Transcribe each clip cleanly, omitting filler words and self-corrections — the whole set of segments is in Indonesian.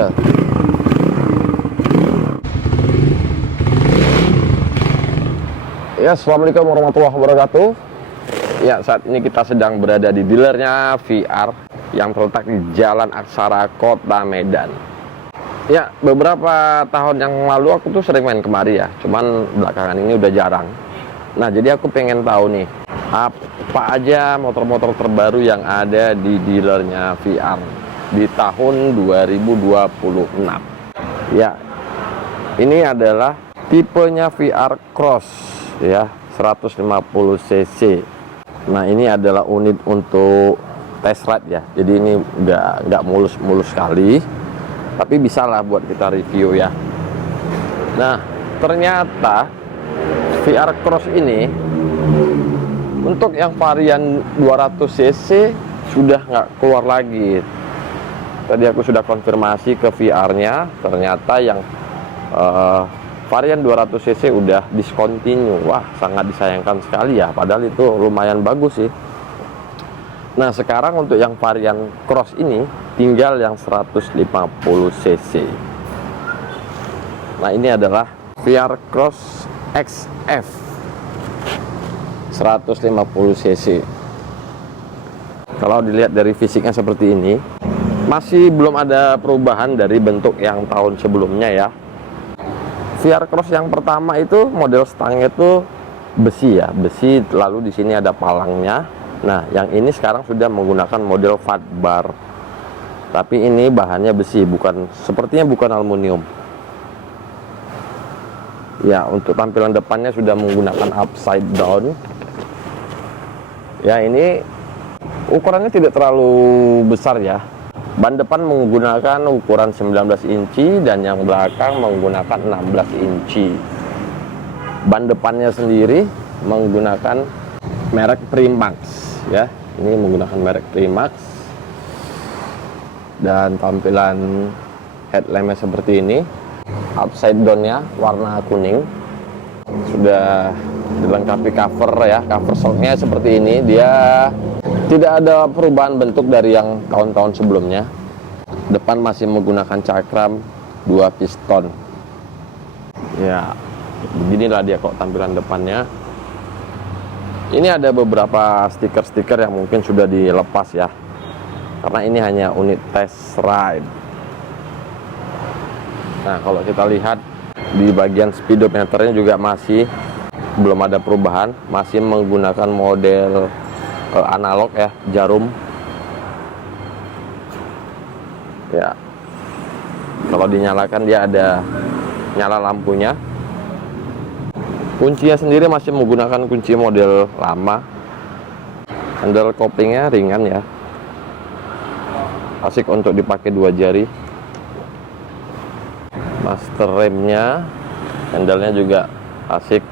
Ya. Ya, assalamualaikum warahmatullahi wabarakatuh. Ya, saat ini kita sedang berada di dealernya VR yang terletak di Jalan Aksara, Kota Medan. Ya, beberapa tahun yang lalu aku tuh sering main kemari ya, cuman belakangan ini udah jarang. Nah, jadi aku pengen tahu nih, apa aja motor-motor terbaru yang ada di dealernya VR di tahun 2026. Ya, ini adalah tipenya VR Cross ya, 150 cc. Nah, ini adalah unit untuk test ride ya, jadi ini nggak mulus-mulus sekali, tapi bisa lah buat kita review ya. Nah, ternyata VR Cross ini untuk yang varian 200 cc sudah nggak keluar lagi. Tadi aku sudah konfirmasi ke VR-nya, ternyata yang varian 200 cc udah discontinue. Wah, sangat disayangkan sekali ya, padahal itu lumayan bagus sih. Nah, sekarang untuk yang varian Cross ini tinggal yang 150 cc. Nah, ini adalah VR Cross XF 150 cc. Kalau dilihat dari fisiknya seperti ini, masih belum ada perubahan dari bentuk yang tahun sebelumnya ya. VR Cross yang pertama itu model stangnya itu besi ya, besi, lalu di sini ada palangnya. Nah, yang ini sekarang sudah menggunakan model fat bar, tapi ini bahannya besi, sepertinya bukan aluminium. Ya, untuk tampilan depannya sudah menggunakan upside down. Ya, ini ukurannya tidak terlalu besar ya. Ban depan menggunakan ukuran 19 inci dan yang belakang menggunakan 16 inci. Ban depannya sendiri menggunakan merek Primax ya. Ini menggunakan merek Primax. Dan tampilan headlampnya seperti ini. Upside down-nya warna kuning. Sudah dilengkapi cover ya. Cover shocknya seperti ini. Dia tidak ada perubahan bentuk dari yang tahun-tahun sebelumnya. Depan masih menggunakan cakram 2 piston. Ya, beginilah dia kok tampilan depannya. Ini ada beberapa stiker-stiker yang mungkin sudah dilepas ya, karena ini hanya unit test ride. Nah, kalau kita lihat di bagian speedometernya juga masih belum ada perubahan, masih menggunakan model analog ya, jarum ya. Kalau dinyalakan dia ada nyala lampunya. Kuncinya sendiri masih menggunakan kunci model lama. Handle koplingnya ringan ya, asik untuk dipakai 2 jari. Master remnya, handle-nya juga asik.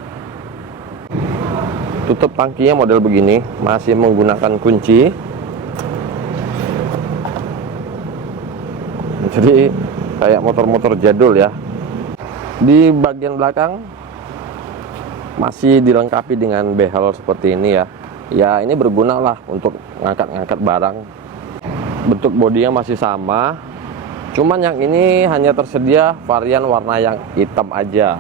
Tutup tangkinya model begini, masih menggunakan kunci. Jadi kayak motor-motor jadul ya. Di bagian belakang masih dilengkapi dengan behel seperti ini ya. Ya, ini berguna lah untuk ngangkat-ngangkat barang. Bentuk bodinya masih sama, cuman yang ini hanya tersedia varian warna yang hitam aja.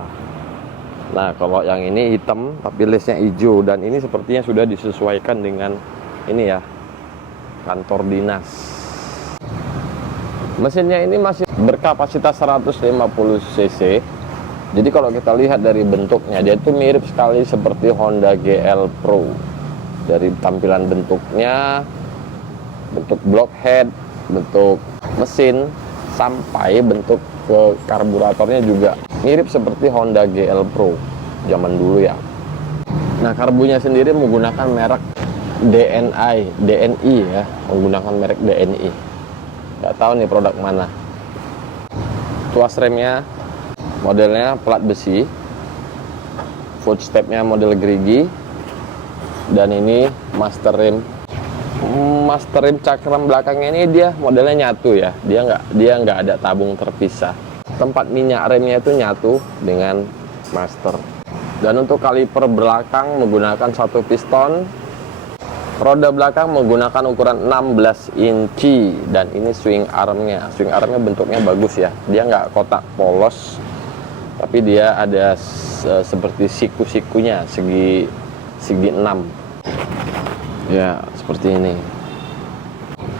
Nah, kalau yang ini hitam tapi listnya hijau, dan ini sepertinya sudah disesuaikan dengan ini ya, kantor dinas. Mesinnya ini masih berkapasitas 150 cc. Jadi kalau kita lihat dari bentuknya, dia itu mirip sekali seperti Honda GL Pro. Dari tampilan bentuknya, bentuk blockhead, bentuk mesin, sampai bentuk ke karburatornya juga mirip seperti Honda GL Pro zaman dulu ya. Nah, karbunya sendiri menggunakan merek DNI ya, menggunakan merek DNI. Nggak tahu nih produk mana. Tuas remnya modelnya plat besi, footstepnya model gerigi, dan ini master rim. Master rim cakram belakangnya ini dia modelnya nyatu ya, dia nggak ada tabung terpisah. Tempat minyak remnya itu nyatu dengan master. Dan untuk kaliper belakang menggunakan 1 piston, Roda belakang menggunakan ukuran 16 inci dan ini swing armnya. Swing armnya bentuknya bagus ya. Dia nggak kotak polos, tapi dia ada seperti siku-sikunya segi 6. Ya, seperti ini.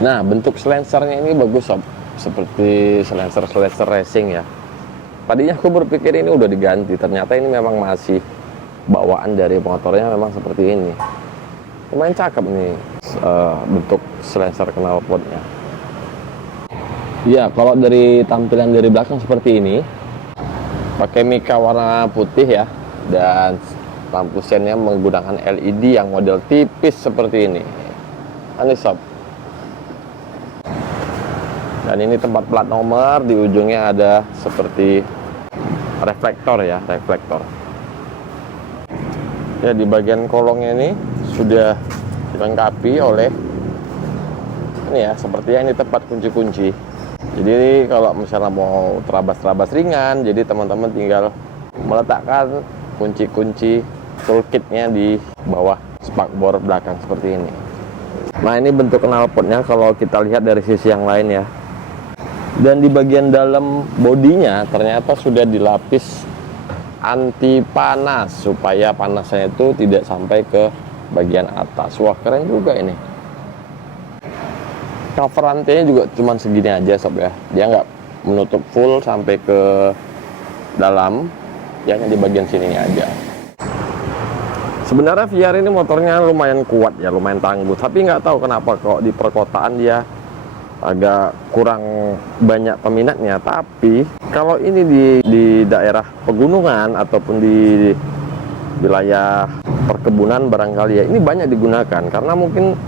Nah, bentuk silencernya ini bagus sob. Seperti silencer racing ya. Tadinya aku berpikir ini udah diganti, ternyata ini memang masih bawaan dari motornya memang seperti ini. Lumayan cakep nih bentuk silencer knalpotnya. Ya, kalau dari tampilan dari belakang seperti ini, pakai mika warna putih ya, dan lampu sennya menggunakan LED yang model tipis seperti ini. Ini sob. Dan ini tempat plat nomor, di ujungnya ada seperti reflektor ya, reflektor. Ya, di bagian kolongnya ini sudah dilengkapi oleh ini ya, sepertinya ini tempat kunci-kunci. Jadi kalau misalnya mau terabas-terabas ringan, jadi teman-teman tinggal meletakkan kunci-kunci toolkitnya di bawah spakbor belakang seperti ini. Nah, ini bentuk knalpotnya kalau kita lihat dari sisi yang lain ya. Dan di bagian dalam bodinya ternyata sudah dilapis anti panas supaya panasnya itu tidak sampai ke bagian atas. Wah, keren juga ini. Cover rantainya juga cuman segini aja sob ya. Dia nggak menutup full sampai ke dalam, dia hanya di bagian sininya aja. Sebenarnya VR ini motornya lumayan kuat ya, lumayan tangguh. Tapi nggak tahu kenapa kok di perkotaan dia agak kurang banyak peminatnya. Tapi kalau ini di daerah pegunungan ataupun di wilayah perkebunan barangkali ya, ini banyak digunakan karena mungkin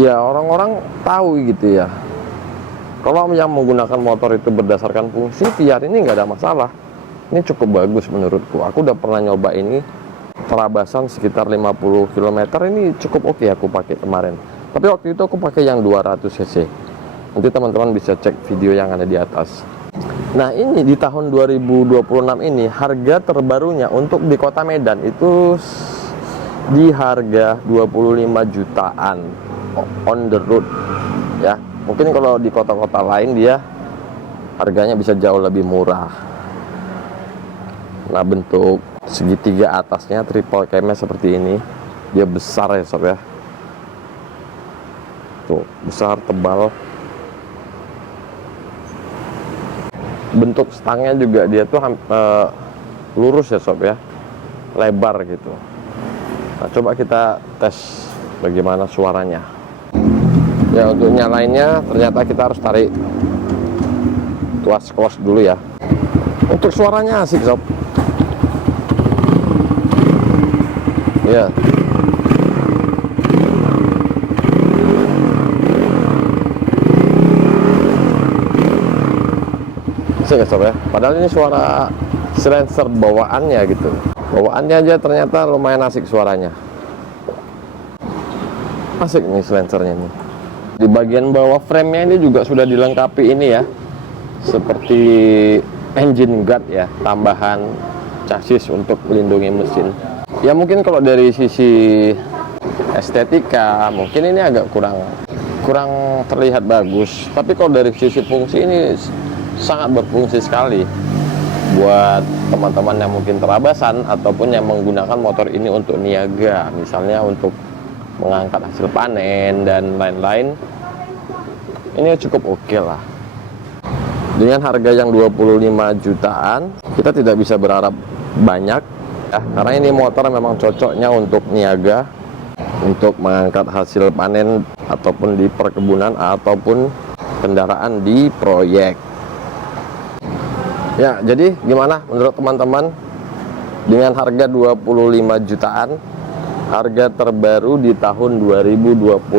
ya orang-orang tahu gitu ya. Kalau yang menggunakan motor itu berdasarkan fungsi, VR ini nggak ada masalah. Ini cukup bagus menurutku. Aku udah pernah nyoba ini terabasan sekitar 50 km, ini cukup oke aku pakai kemarin. Tapi waktu itu aku pakai yang 200 cc. Nanti teman-teman bisa cek video yang ada di atas. Nah, ini di tahun 2026 ini harga terbarunya untuk di kota Medan itu di harga 25 jutaan on the road ya. Mungkin kalau di kota-kota lain dia harganya bisa jauh lebih murah. Nah, bentuk segitiga atasnya triple cam seperti ini. Dia besar ya sob ya. Tuh, besar, tebal. Bentuk stangnya juga dia tuh lurus ya sob ya, lebar gitu. Nah, coba kita tes bagaimana suaranya ya. Untuk nyalainnya ternyata kita harus tarik tuas close dulu ya. Untuk suaranya asik sob ya. Asik ya sob ya. Padahal ini suara silencer bawaannya gitu. Bawaannya aja ternyata lumayan asik suaranya. Asik nih silencernya nih. Di bagian bawah frame-nya ini juga sudah dilengkapi ini ya, seperti engine guard ya, tambahan chassis untuk melindungi mesin. Ya mungkin kalau dari sisi estetika mungkin ini agak kurang terlihat bagus. Tapi kalau dari sisi fungsi ini sangat berfungsi sekali buat teman-teman yang mungkin terabasan ataupun yang menggunakan motor ini untuk niaga, misalnya untuk mengangkat hasil panen dan lain-lain. Ini cukup oke lah. Dengan harga yang 25 jutaan, kita tidak bisa berharap banyak ya, karena ini motor memang cocoknya untuk niaga, untuk mengangkat hasil panen ataupun di perkebunan ataupun kendaraan di proyek. Ya, jadi gimana menurut teman-teman dengan harga 25 jutaan, harga terbaru di tahun 2026?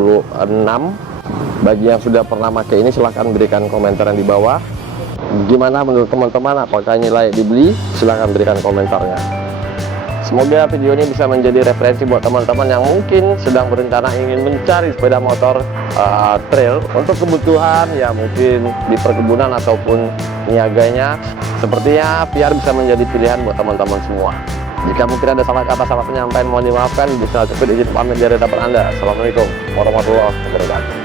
Bagi yang sudah pernah pakai ini silahkan berikan komentar yang di bawah. Gimana menurut teman-teman, apakah ini layak dibeli? Silahkan berikan komentarnya. Semoga video ini bisa menjadi referensi buat teman-teman yang mungkin sedang berencana ingin mencari sepeda motor trail untuk kebutuhan ya, mungkin di perkebunan ataupun niaganya. Sepertinya VR bisa menjadi pilihan buat teman-teman semua. Jika mungkin ada salah kata, salah penyampaian, mohon dimaafkan. Bisa cukup izin pamit dari hadapan Anda. Assalamualaikum warahmatullahi wabarakatuh.